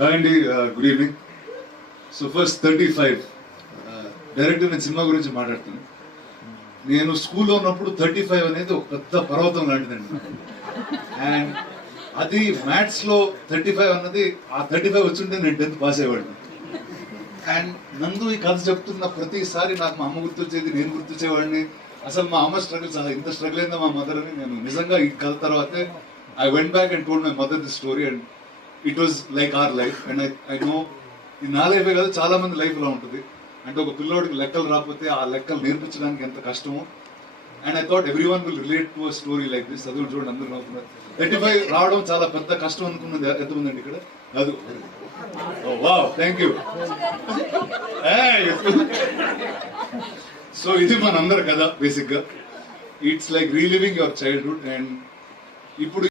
అండి good evening. So first 35 direct నేను cinema గురించి మాట్లాడుతాను. నేను స్కూల్లో ఉన్నప్పుడు 35 అనేది ఒక పెద్ద పర్వతం లాంటిదండి. అండ్ అది మ్యాథ్స్ లో 35 అన్నది ఆ 35 వచ్చింటే నేను 10th పాస్ అయ్యేవాడిని. అండ్ నందు ఈ కథ చెప్తున్న ప్రతిసారి నాకు మా అమ్మ గుర్తొచ్చేది, నేను గుర్తొచ్చేవాడిని. అసలు మా అమ్మ స్ట్రగుల్స్ ఇంత స్ట్రగుల్ అయిందా మా మదర్ అని నేను నిజంగా ఈ కథ తర్వాతే I went back and told my mother the story and it was like our life. And I know ఇది నా లైఫే కాదు, చాలా మంది లైఫ్ లో ఉంటుంది. అంటే ఒక పిల్లోడికి లెక్కలు రాకపోతే ఆ లెక్కలు నేర్పించడానికి ఎంత కష్టమో. And I thought every one will relate to a story like this. చదువులు చూడండి అందరూ నవ్వుతున్నారు. 35 రావడం చాలా పెద్ద కష్టం అనుకున్నది ఎంతమంది ఇక్కడ? అది వావ్, థ్యాంక్ యూ. సో ఇది మనందరి కదా బేసిక్ గా. It's like reliving your childhood. And ఇప్పుడు